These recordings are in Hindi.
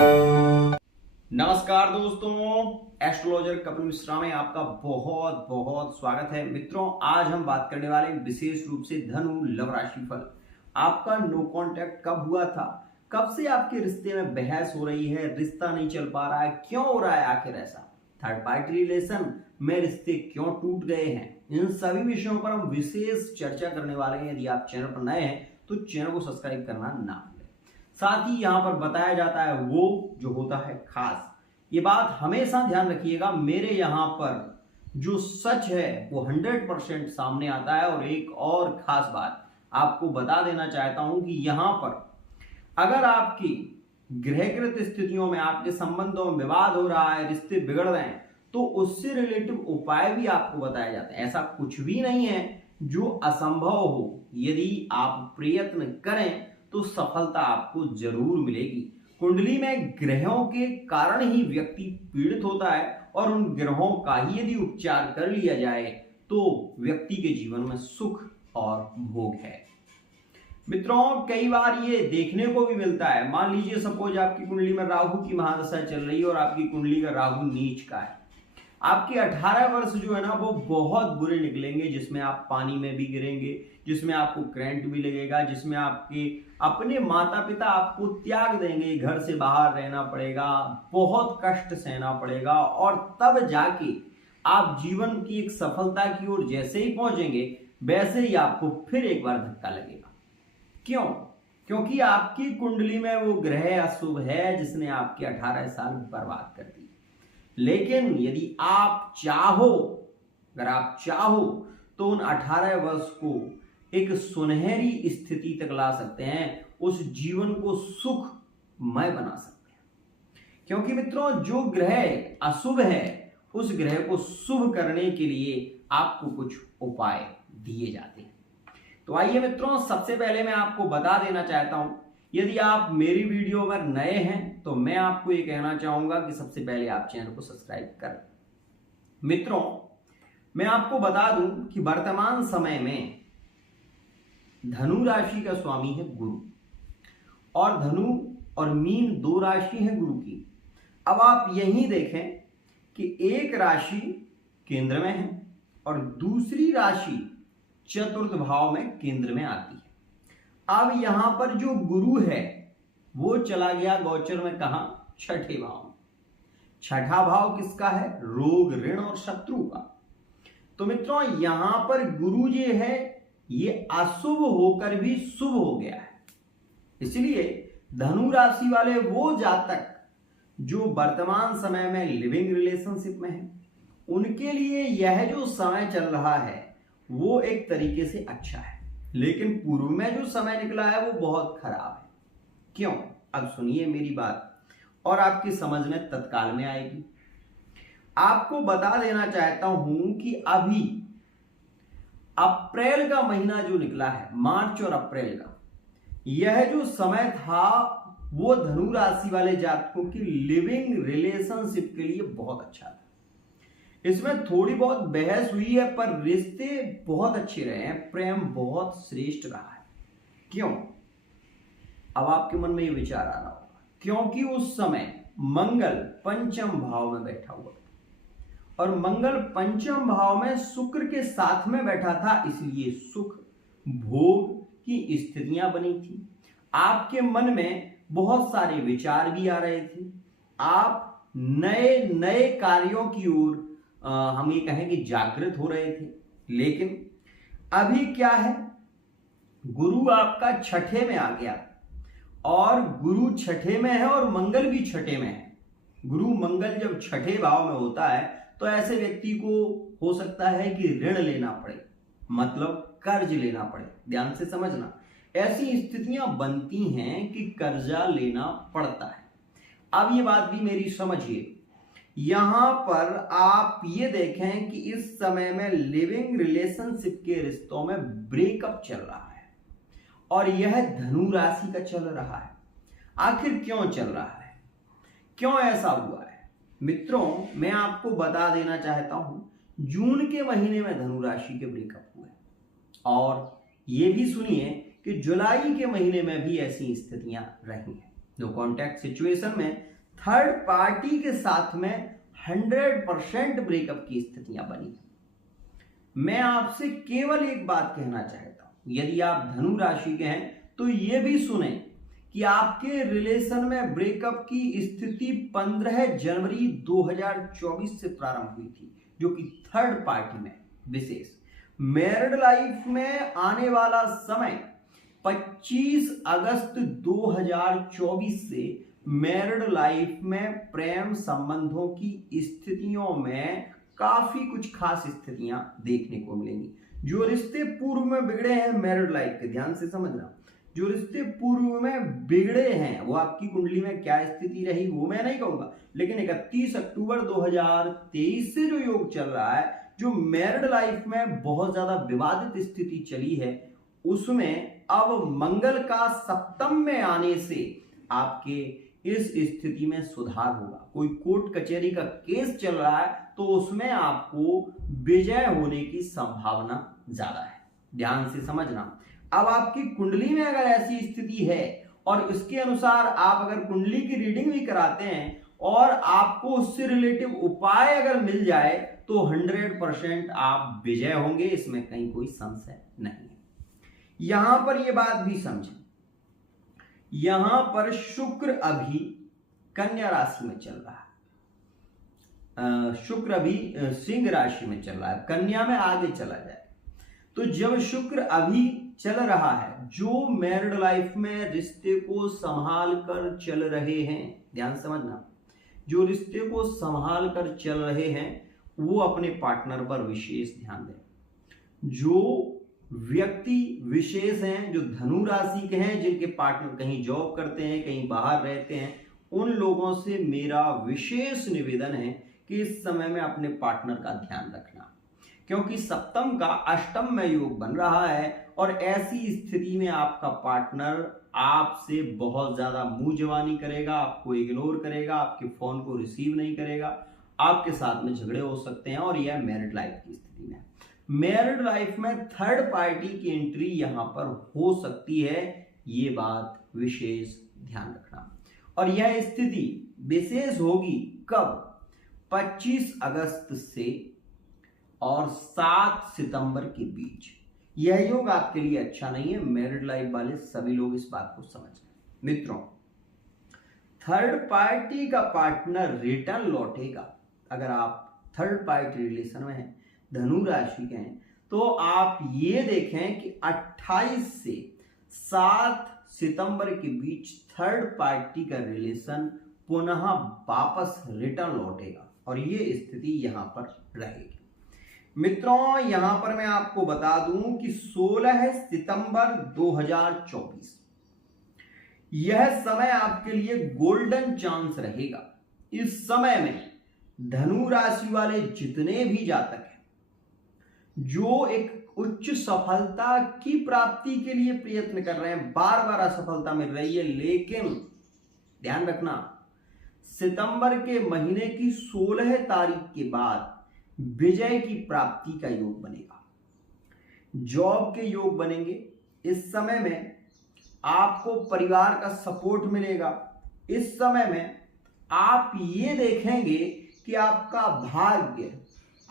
नमस्कार दोस्तों, एस्ट्रोलॉजर कपिल मिश्रा में आपका बहुत बहुत स्वागत है। मित्रों, आज हम बात करने वाले हैं विशेष रूप से धनु लव राशि फल। आपका नो कांटेक्ट कब हुआ था, कब से आपके रिश्ते में बहस हो रही है, रिश्ता नहीं चल पा रहा है, क्यों हो रहा है आखिर ऐसा, थर्ड पार्टी रिलेशन में रिश्ते क्यों टूट गए हैं, इन सभी विषयों पर हम विशेष चर्चा करने वाले हैं। यदि आप चैनल पर नए हैं तो चैनल को सब्सक्राइब करना ना भूलें। साथ ही यहाँ पर बताया जाता है वो जो होता है खास। ये बात हमेशा ध्यान रखिएगा, मेरे यहाँ पर जो सच है वो 100% सामने आता है। और एक और खास बात आपको बता देना चाहता हूं कि यहाँ पर अगर आपकी ग्रहकृत स्थितियों में, आपके संबंधों में विवाद हो रहा है, रिश्ते बिगड़ रहे हैं, तो उससे रिलेटिव उपाय भी आपको बताए जाते हैं। ऐसा कुछ भी नहीं है जो असंभव हो। यदि आप प्रयत्न करें तो सफलता आपको जरूर मिलेगी। कुंडली में ग्रहों के कारण ही व्यक्ति पीड़ित होता है और उन ग्रहों का ही यदि उपचार कर लिया जाए तो व्यक्ति के जीवन में सुख और भोग है। मित्रों, कई बार ये देखने को भी मिलता है, मान लीजिए सपोज आपकी कुंडली में राहु की महादशा चल रही है और आपकी कुंडली का राहु नीच का है। आपके 18 वर्ष जो है ना वो बहुत बुरे निकलेंगे, जिसमें आप पानी में भी गिरेंगे, जिसमें आपको करंट भी लगेगा, जिसमें आपके अपने माता पिता आपको त्याग देंगे, घर से बाहर रहना पड़ेगा, बहुत कष्ट सहना पड़ेगा। और तब जाके आप जीवन की एक सफलता की ओर जैसे ही पहुंचेंगे वैसे ही आपको फिर एक बार धक्का लगेगा। क्यों? क्योंकि आपकी कुंडली में वो ग्रह अशुभ है जिसने आपके 18 साल बर्बाद कर दिए। लेकिन यदि आप चाहो, अगर आप चाहो तो उन 18 वर्ष को एक सुनहरी स्थिति तक ला सकते हैं, उस जीवन को सुखमय बना सकते हैं। क्योंकि मित्रों, जो ग्रह अशुभ है उस ग्रह को शुभ करने के लिए आपको कुछ उपाय दिए जाते हैं। तो आइए मित्रों, सबसे पहले मैं आपको बता देना चाहता हूं, यदि आप मेरी वीडियो पर नए हैं तो मैं आपको ये कहना चाहूंगा कि सबसे पहले आप चैनल को सब्सक्राइब करें। मित्रों, मैं आपको बता दूं कि वर्तमान समय में धनु राशि का स्वामी है गुरु, और धनु और मीन दो राशि है गुरु की। अब आप यही देखें कि एक राशि केंद्र में है और दूसरी राशि चतुर्थ भाव में केंद्र में आती है। अब यहां पर जो गुरु है वो चला गया गोचर में, कहां? छठे भाव में। छठा भाव किसका है? रोग, ऋण और शत्रु का। तो मित्रों, यहां पर गुरु जी है ये अशुभ होकर भी शुभ हो गया है। इसलिए धनु राशि वाले वो जातक जो वर्तमान समय में लिविंग रिलेशनशिप में है, उनके लिए यह जो समय चल रहा है वो एक तरीके से अच्छा है। लेकिन पूर्व में जो समय निकला है वो बहुत खराब है। क्यों? अब सुनिए मेरी बात और आपकी समझ में तत्काल में आएगी। आपको बता देना चाहता हूं कि अभी अप्रैल का महीना जो निकला है, मार्च और अप्रैल का, यह जो समय था वो धनु राशि वाले जातकों की लिविंग रिलेशनशिप के लिए बहुत अच्छा था। इसमें थोड़ी बहुत बहस हुई है पर रिश्ते बहुत अच्छे रहे हैं, प्रेम बहुत श्रेष्ठ रहा है। क्यों? अब आपके मन में ये विचार आ रहा होगा, क्योंकि उस समय मंगल पंचम भाव में बैठा हुआ था और मंगल पंचम भाव में शुक्र के साथ में बैठा था, इसलिए सुख भोग की स्थितियां बनी थी। आपके मन में बहुत सारे विचार भी आ रहे थे, आप नए नए कार्यों की ओर हम ये कहें कि जागृत हो रहे थे। लेकिन अभी क्या है, गुरु आपका छठे में आ गया और गुरु छठे में है और मंगल भी छठे में है। गुरु मंगल जब छठे भाव में होता है तो ऐसे व्यक्ति को हो सकता है कि ऋण लेना पड़े, मतलब कर्ज लेना पड़े। ध्यान से समझना, ऐसी स्थितियां बनती हैं कि कर्जा लेना पड़ता है। अब ये बात भी मेरी समझिए, यहां पर आप ये देखें कि इस समय में लिविंग रिलेशनशिप के रिश्तों में ब्रेकअप चल रहा है और यह धनु राशि का चल रहा है। आखिर क्यों चल रहा है, क्यों ऐसा हुआ है? मित्रों, मैं आपको बता देना चाहता हूं, जून के महीने में धनु राशि के ब्रेकअप हुए और ये भी सुनिए कि जुलाई के महीने में भी ऐसी स्थितियां रही हैं। नो कॉन्टैक्ट सिचुएशन में थर्ड पार्टी के साथ में 100% ब्रेकअप की स्थितियां बनी। मैं आपसे केवल एक बात कहना चाहता हूं, यदि आप धनु राशि के हैं तो यह भी सुने कि आपके रिलेशन में ब्रेकअप की स्थिति 15 जनवरी 2024 से प्रारंभ हुई थी, जो कि थर्ड पार्टी में विशेष। मैरिड लाइफ में आने वाला समय 25 अगस्त 2024 से मैरिड लाइफ में प्रेम संबंधों की स्थितियों में काफी कुछ खास स्थितियां देखने को मिलेंगी। जो रिश्ते पूर्व में बिगड़े हैं मैरिड लाइफ के, ध्यान से समझना, जो रिश्ते पूर्व में बिगड़े हैं वो आपकी कुंडली में क्या स्थिति रही वो मैं नहीं कहूंगा, लेकिन 31 अक्टूबर 2023 से जो योग चल रहा है, जो मैरिड लाइफ में बहुत ज्यादा विवादित स्थिति चली है, उसमें अब मंगल का सप्तम में आने से आपके इस स्थिति में सुधार होगा। कोई कोर्ट कचहरी का केस चल रहा है तो उसमें आपको विजय होने की संभावना ज्यादा है, ध्यान से समझना। अब आपकी कुंडली में अगर ऐसी स्थिति है और इसके अनुसार आप अगर कुंडली की रीडिंग भी कराते हैं और आपको उससे रिलेटिव उपाय अगर मिल जाए तो 100% आप विजय होंगे, इसमें कहीं कोई संशय नहीं है। यहां पर यह बात भी समझें, यहां पर शुक्र अभी कन्या राशि में चल रहा है, शुक्र अभी सिंह राशि में चल रहा है, कन्या में आगे चला जाए। तो जब शुक्र अभी चल रहा है, जो मैरिड लाइफ में रिश्ते को संभाल कर चल रहे हैं, ध्यान समझना, जो रिश्ते को संभाल कर चल रहे हैं वो अपने पार्टनर पर विशेष ध्यान दें। जो व्यक्ति विशेष हैं, जो धनु राशि के हैं, जिनके पार्टनर कहीं जॉब करते हैं, कहीं बाहर रहते हैं, उन लोगों से मेरा विशेष निवेदन है कि इस समय में अपने पार्टनर का ध्यान रखना, क्योंकि सप्तम का अष्टम में योग बन रहा है और ऐसी स्थिति में आपका पार्टनर आपसे बहुत ज्यादा मुंह जवानी करेगा, आपको इग्नोर करेगा, आपके फोन को रिसीव नहीं करेगा, आपके साथ में झगड़े हो सकते हैं। और यह मैरिड लाइफ की स्थिति में, मैरिड लाइफ में थर्ड पार्टी की एंट्री यहां पर हो सकती है, ये बात विशेष ध्यान रखना। और यह स्थिति विशेष होगी कब? 25 अगस्त से और 7 सितंबर के बीच। यह योग आपके लिए अच्छा नहीं है, मैरिड लाइफ वाले सभी लोग इस बात को समझ लें। मित्रों, थर्ड पार्टी का पार्टनर रिटर्न लौटेगा। अगर आप थर्ड पार्टी रिलेशन में हैं, धनु राशि के हैं, तो आप ये देखें कि 28 से 7 सितंबर के बीच थर्ड पार्टी का रिलेशन पुनः वापस रिटर्न लौटेगा और ये स्थिति यहां पर रहेगी। मित्रों, यहां पर मैं आपको बता दूं कि 16 सितंबर 2024 यह समय आपके लिए गोल्डन चांस रहेगा। इस समय में धनु राशि वाले जितने भी जातक हैं जो एक उच्च सफलता की प्राप्ति के लिए प्रयत्न कर रहे हैं, बार बार असफलता मिल रही है, लेकिन ध्यान रखना, सितंबर के महीने की 16 तारीख के बाद विजय की प्राप्ति का योग बनेगा, जॉब के योग बनेंगे। इस समय में आपको परिवार का सपोर्ट मिलेगा। इस समय में आप ये देखेंगे कि आपका भाग्य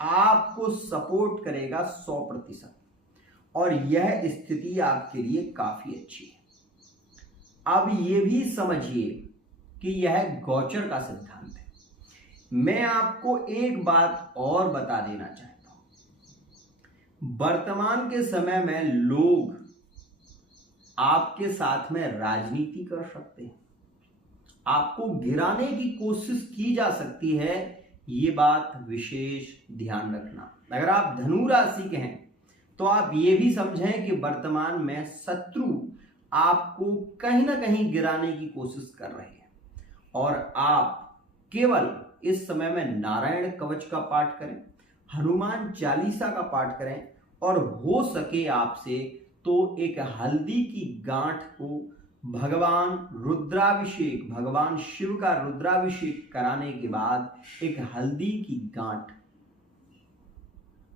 आपको सपोर्ट करेगा 100% और यह स्थिति आपके लिए काफी अच्छी है। अब यह भी समझिए कि यह गोचर का सिद्धांत है। मैं आपको एक बात और बता देना चाहता हूं, वर्तमान के समय में लोग आपके साथ में राजनीति कर सकते हैं, आपको गिराने की कोशिश की जा सकती है, ये बात विशेष ध्यान रखना। अगर आप धनु राशि के हैं तो आप ये भी समझें कि वर्तमान में शत्रु आपको कहीं ना कहीं गिराने की कोशिश कर रहे हैं और आप केवल इस समय में नारायण कवच का पाठ करें, हनुमान चालीसा का पाठ करें और हो सके आपसे तो एक हल्दी की गांठ को भगवान रुद्राभिषेक, भगवान शिव का रुद्राभिषेक कराने के बाद एक हल्दी की गांठ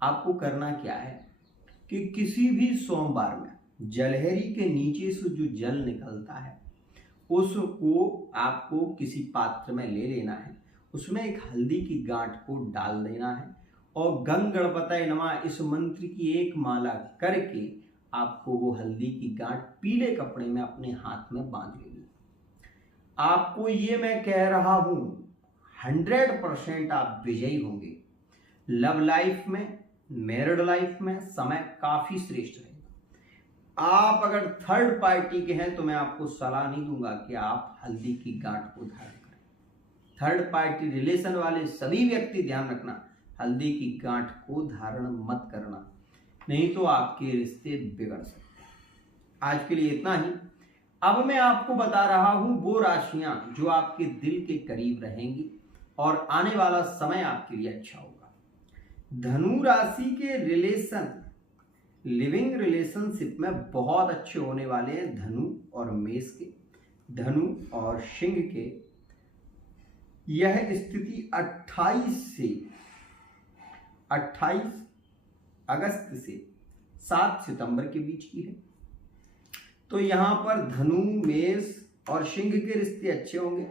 आपको करना क्या है कि किसी भी सोमवार में जलहरी के नीचे से जो जल निकलता है उसको आपको किसी पात्र में ले लेना है, उसमें एक हल्दी की गांठ को डाल देना है और गंग गणपतये नमः इस मंत्र की एक माला करके आपको वो हल्दी की गांठ पीले कपड़े में अपने हाथ में बांध लेनी। आपको ये मैं कह रहा हूं 100% आप विजयी होंगे। लव लाइफ में, मैरिड लाइफ में समय काफी श्रेष्ठ रहेगा। आप अगर थर्ड पार्टी के हैं तो मैं आपको सलाह नहीं दूंगा कि आप हल्दी की गांठ को धारण करें। थर्ड पार्टी रिलेशन वाले सभी व्यक्ति ध्यान रखना, हल्दी की गांठ को धारण मत करना, नहीं तो आपके रिश्ते बिगड़ सकते हैं। आज के लिए इतना ही। अब मैं आपको बता रहा हूं वो राशियां जो आपके दिल के करीब रहेंगी और आने वाला समय आपके लिए अच्छा होगा। धनु राशि के रिलेशन, लिविंग रिलेशनशिप में बहुत अच्छे होने वाले हैं धनु और मेष के। धनु और सिंह के यह स्थिति 28 अगस्त से 7 सितंबर के बीच की है। तो यहां पर धनु, मेष और सिंह के रिश्ते अच्छे होंगे।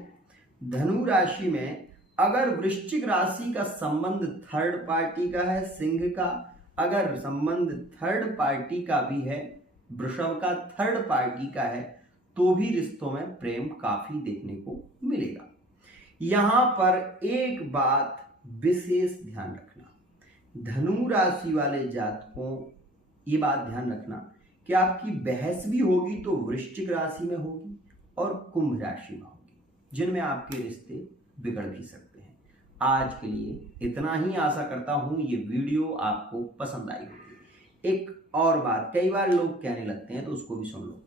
धनु राशि में अगर वृश्चिक राशि का संबंध थर्ड पार्टी का है, सिंह का अगर संबंध थर्ड पार्टी का भी है, वृषभ का थर्ड पार्टी का है, तो भी रिश्तों में प्रेम काफी देखने को मिलेगा। यहां पर एक बात विशेष ध्यान रखना, धनु राशि वाले जातकों ये बात ध्यान रखना कि आपकी बहस भी होगी तो वृश्चिक राशि में होगी और कुंभ राशि में होगी, जिनमें आपके रिश्ते बिगड़ भी सकते हैं। आज के लिए इतना ही। आशा करता हूं ये वीडियो आपको पसंद आई होगी। एक और बात कई बार लोग कहने लगते हैं तो उसको भी सुन लो।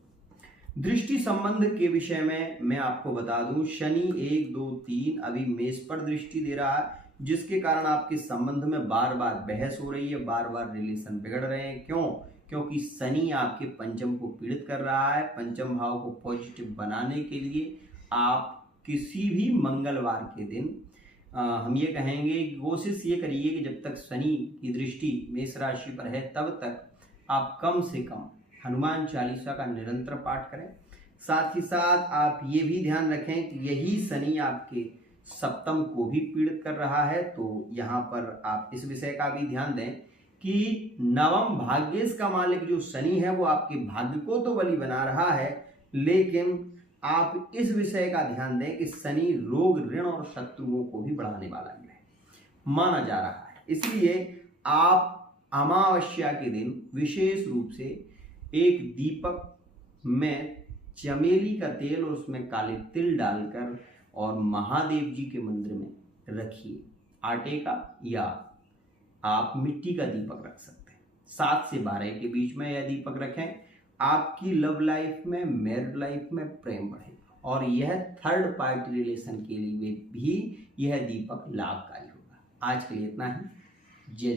दृष्टि संबंध के विषय में मैं आपको बता दूं, शनि 1, 2, 3 अभी मेष पर दृष्टि दे रहा है, जिसके कारण आपके संबंध में बार बार बहस हो रही है, बार बार रिलेशन बिगड़ रहे हैं। क्यों? क्योंकि शनि आपके पंचम को पीड़ित कर रहा है। पंचम भाव को पॉजिटिव बनाने के लिए आप किसी भी मंगलवार के दिन हम ये कहेंगे कि कोशिश ये करिए कि जब तक शनि की दृष्टि मेष राशि पर है तब तक आप कम से कम हनुमान चालीसा का निरंतर पाठ करें। साथ ही साथ आप ये भी ध्यान रखें कि यही शनि आपके सप्तम को भी पीड़ित कर रहा है, तो यहाँ पर आप इस विषय का भी ध्यान दें कि नवम भाग्येश का मालिक जो शनि है वो आपके भाग्य को तो बली बना रहा है, लेकिन आप इस विषय का ध्यान दें कि शनि रोग, ऋण और शत्रुओं को भी बढ़ाने वाला है माना जा रहा है। इसलिए आप अमावस्या के दिन विशेष रूप से एक दीपक में चमेली का तेल और उसमें काले तिल डालकर और महादेव जी के मंदिर में रखिए। आटे का या आप मिट्टी का दीपक रख सकते हैं। 7 से 12 के बीच में यह दीपक रखें। आपकी लव लाइफ में, मैरिड लाइफ में प्रेम बढ़ेगा और यह थर्ड पार्टी रिलेशन के लिए भी यह दीपक लाभकारी होगा। आज के लिए इतना ही। जय